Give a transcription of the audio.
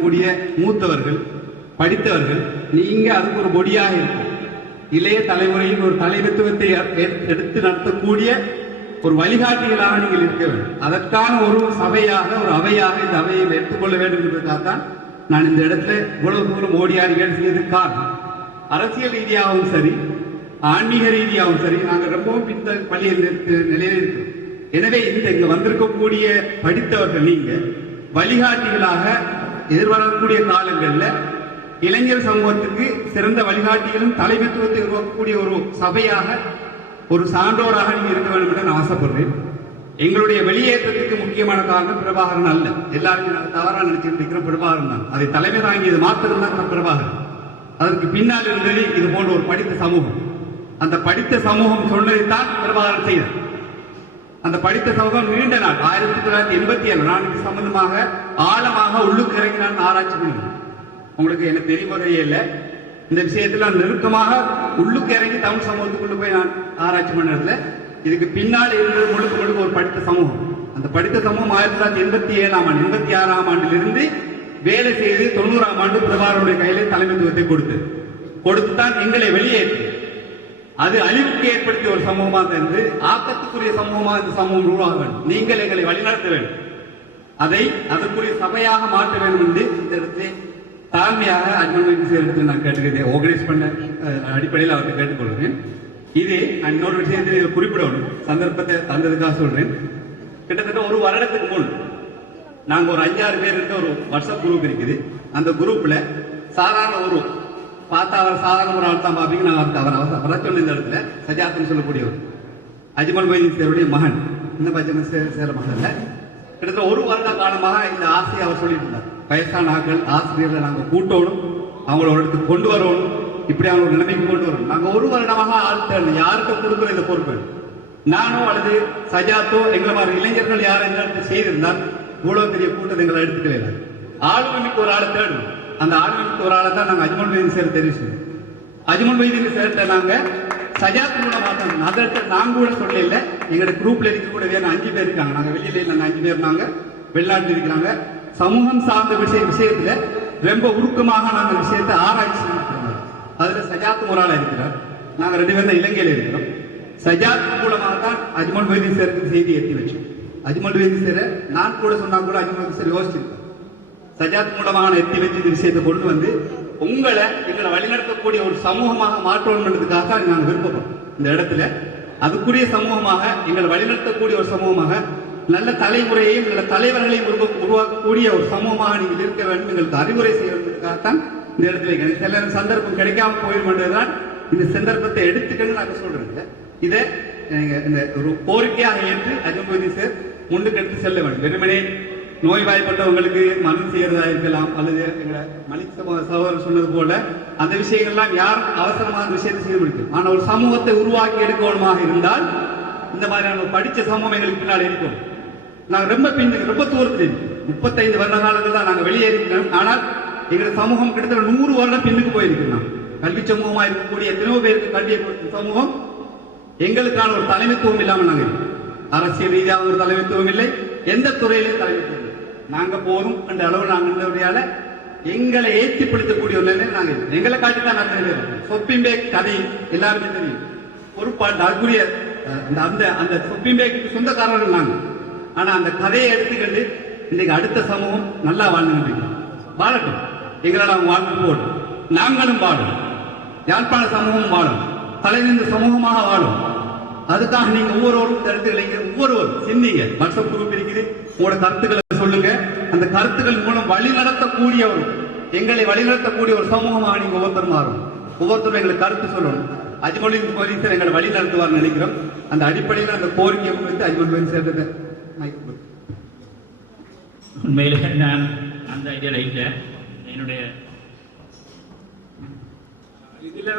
கூடிய மூத்தவர்கள் படித்தவர்கள் நீங்க அதுக்கு ஒரு பொடியாக இருக்கும். இளைய தலைமுறையில் ஒரு தலைமைத்துவத்தை எடுத்து நடத்தக்கூடிய ஒரு வழிகாட்டிகளாக நீங்கள் இருக்க வேண்டும். அதற்கான ஒரு சபையாக ஒரு அவையாக இந்த அவையை எடுத்துக்கொள்ள வேண்டும் என்பதற்காகத்தான் நான் இந்த இடத்துல இவ்வளவு தூரம் ஓடியாடி வேலை செய்ததுக்கு காரணம். அரசியல் ரீதியாகவும் சரி, ஆன்மீக ரீதியாகவும் சரி, நாங்கள் ரொம்பவும் பித்த பள்ளியில் நிலையில் இருக்கிறோம். எனவே இந்த இங்க வந்திருக்கக்கூடிய படித்தவர்கள் நீங்க வழிகாட்டிகளாக எதிர்வரக்கூடிய காலங்களில் இளைஞர் சமூகத்துக்கு சிறந்த வழிகாட்டிகளும் தலைமைத்துவத்தை உருவாக்கக்கூடிய ஒரு சபையாக ஒரு சான்றோராக நீங்க இருக்க வேண்டும் என்று நான் ஆசைப்படுறேன். எங்களுடைய வெளியேற்றத்துக்கு முக்கியமான காரணம் பிரபாகரன் அல்ல. எல்லாருமே தவறாக நினைச்சிட்டு இருக்கிற பிரபாகரன் தான். அதை தலைமை தாங்கியது மாத்திரம் தான் பிரபாகரன். அதற்கு பின்னால் இருந்தது இது போன்ற ஒரு படித்த சமூகம். அந்த படித்த சமூகம் சொன்னதைத்தான் பிரபாகரன் செய்தார். அந்த படித்த சமூகம் நீண்ட நாள் 1987 நான் இது சம்பந்தமாக ஆழமாக உள்ளுக்கு இறங்கி நான் ஆராய்ச்சி பண்ணுவேன். உங்களுக்கு எனக்கு தெரிமுறையே இல்லை. இந்த விஷயத்தில் நான் நெருக்கமாக உள்ளுக்கு இறங்கி தமிழ் சமூகத்துக்குள்ள போய் நான் ஆராய்ச்சி பண்ணதில்லை. இதுக்கு பின்னால் இருந்தது முழுக்க முழுக்க ஒரு படித்த சமூகம். அந்த படித்த சமூகம் 1987 ஆம் ஆண்டு 86ஆம் ஆண்டிலிருந்து வேலை செய்து 90ஆம் ஆண்டு பிரபாகரனுடைய கையிலே தலைமைத்துவத்தை கொடுத்துதான் எங்களை வெளியேற்றி அது அழிவுக்கு ஏற்படுத்திய ஒரு சமூகமாக இருந்து ஆக்கத்துக்குரிய சமூகமாக இந்த சமூகம் உருவாக வேண்டும். நீங்கள் எங்களை வழிநடத்த வேண்டும். அதை அதற்குரிய சபையாக மாற்ற வேண்டும் என்று இந்த இடத்தை தாழ்மையாக அட்மினிஸ்ட்ரேஷன் நான் கேட்டுக்கிறேன். ஆர்கனைஸ் பண்ண அடிப்படையில் அவருக்கு கேட்டுக்கொள்கிறேன். இது நான் இன்னொரு விஷயத்தை குறிப்பிடணும். சந்தர்ப்பத்தை தந்ததுக்காக சொல்றேன். கிட்டத்தட்ட ஒரு வருடத்துக்கு முன் நாங்க ஒரு 5-6 பேர் இருக்க ஒரு வாட்ஸ்அப் குரூப் இருக்குது. அந்த குரூப்ல சாதாரண ஒரு பார்த்தா அவர் சாதாரண ஒரு ஆள் தான் பார்ப்பீங்க. நான் அவர் வர சொன்ன இந்த இடத்துல சஜாத்துன்னு சொல்லக்கூடியவர் அஜ்மல் மொய்தீன் சேருடைய மகன். இந்த பஜ்மல் சேர மகன் இல்ல. கிட்டத்தட்ட ஒரு வருட காலமாக இந்த ஆசையை அவர் சொல்லிட்டு இருந்தார். வயசான ஆட்கள் ஆசிரியர்களை நாங்கள் கூட்டணும், அவங்கள ஒரு இடத்துக்கு கொண்டு வரணும், இப்படி அவங்க ஒரு நிலைமைக்கு கொண்டு வரணும். நாங்கள் ஒரு வருடமாக ஆள் யாருக்கு கொடுக்குற இந்த பொறுப்பு நானோ அல்லது சஜாத்தோ எங்களை மாதிரி இளைஞர்கள் யாரும் இந்த இடத்துல செய்திருந்தால் இவ்வளவு பெரிய கூட்டத்தை எங்களை எடுத்துக்கல. ஆளுமைக்கு ஒரு ஆளை தேடணும். அந்த ஆளுமைக்கு ஒரு ஆளை தான் நாங்கள் அஜ்மல் மொய்தீன் சேர தெரிவிச்சோம். அஜ்மல் மொய்தீன் சேர்த்த நாங்க சஜாத் மூலமா தான் அதற்கு நாங்க கூட சொல்ல இல்லை. எங்களுடைய குரூப்ல இருக்கக்கூடிய வேற 5 பேர் இருக்காங்க. நாங்க வெளியில இல்லை, 5 பேர் நாங்க வெளிநாட்டில் இருக்கிறாங்க. சமூகம் சார்ந்த விஷயத்துல ரொம்ப உருக்கமாக நாங்கள் விஷயத்தை ஆராய்ச்சி பண்ணிருக்கிறோம். அதுல சஜாத் ஒரு ஆளா இருக்கிறார். நாங்க 2 பேரும் இலங்கையில இருக்கிறோம். சஜாத் மூலமாக தான் அஜ்மல் மொய்தீன் சேருக்கு செய்தி எத்தி வச்சோம். அஜ்மல் மொய்தீன் சேர நான் கூட சொன்னா கூட அஜ்மல் மொய்தீன் சேர் யோசிச்சிருக்கேன். சஜாத் மூலமாக எத்தி வச்சு இந்த விஷயத்தை கொண்டு வந்து எங்களை வழிநடத்தக்கூடிய ஒரு சமூகமாக மாற்றணுன்றதுக்காக நாங்கள் விருப்பப்போம். இந்த இடத்துல அதுக்குரிய சமூகமாக எங்களை வழிநடத்தக்கூடிய ஒரு சமூகமாக நல்ல தலைமுறையையும் நல்ல தலைவர்களையும் உருவாக்கக்கூடிய ஒரு சமூகமாக நீங்கள் இருக்க வேண்டும், எங்களுக்கு அறிவுரை செய்ய வேண்டியதுக்காகத்தான் இந்த இடத்துல எனக்கு சில சந்தர்ப்பம் கிடைக்காம போயிடும்ன்றதுதான் இந்த சந்தர்ப்பத்தை எடுத்துக்கன்னு நாங்கள் சொல்றேன். இதை இந்த ஒரு கோரிக்கையாக ஏற்று அஜ்மல் மொய்தீன் சேர் முன்னுக்கு எடுத்து செல்ல வேண்டும். வெறுமனே நோய்வாய்ப்பட்டவங்களுக்கு மனம் செய்யறதா இருக்கலாம், அல்லது மலிக் சகோதரர் சொன்னது போல அந்த விஷயங்கள்லாம் யார் அவசரமான விஷயத்தை செய்து முடிக்கும். ஆனால் ஒரு சமூகத்தை உருவாக்கி எடுக்கணுமாக இருந்தால் இந்த மாதிரியான படிச்ச சமூகம் எங்களுக்கு பின்னால் இருக்கும். நாங்கள் ரொம்ப தூரத்தில் 35 வருட காலங்கள் தான் நாங்கள் வெளியேறிக்கிறோம். ஆனால் எங்களுடைய சமூகம் கிட்டத்தட்ட 100 வருடம் பின்னுக்கு போயிருக்கிறோம். கல்வி சமூகமாக இருக்கக்கூடிய எத்தனையோ பேருக்கு கல்வியை கொடுத்த சமூகம் எங்களுக்கான ஒரு தலைமைத்துவம் இல்லாமல் நாங்கள் அரசியல் ரீதியாக ஒரு தலைமைத்துவம் இல்லை, எந்த துறையிலும் தலைமைத்துவம். நாங்க போதும் என்ற அளவு நாங்கள் எங்களை ஏற்றிப்படுத்தக்கூடிய ஒரு நிலையில் நாங்கள் எங்களை காட்டித்தான் அத்தனை பேர். சொப்பிம்பேக் கதை எல்லாருமே தெரியும். பொறுப்பாட்டு அதுக்குரிய அந்த சொப்பிம்பேக்கு சொந்தக்காரர்கள் நாங்கள். ஆனா அந்த கதையை எடுத்துக்கிட்டு இன்னைக்கு அடுத்த சமூகம் நல்லா வாழ்ந்துட்டு வாழட்டும். எங்களால் அவங்க வாழ்ந்து போடும், நாங்களும் வாழும், யாழ்ப்பாண சமூகம் வாழும், தலைநின்ற சமூகமாக வாழும். அதுக்காக நீங்க ஒவ்வொருவரும் ஒவ்வொருவரும் சிந்திங்க. வாட்ஸ்அப் குரூப் இருக்குது, உங்களோட கருத்துக்களை சொல்லுங்க. அந்த கருத்துக்கள் மூலம் வழி நடத்தக்கூடிய எங்களை வழிநடத்தக்கூடிய ஒரு சமூகமாக நீங்க ஒவ்வொருத்தரும் மாறும். ஒவ்வொருத்தரும் எங்களுக்கு கருத்து சொல்லணும். அஜ்மல் மொய்தீன் சேர் எங்களை வழி நடத்துவார் நினைக்கிறோம். அந்த அடிப்படையில் அந்த கோரிக்கையை முன்வைத்து அஜ்மல் மொய்தீன் சேர்ந்தது உண்மையில நான் அந்த ஐடியா இல்லை. என்னுடைய இதுல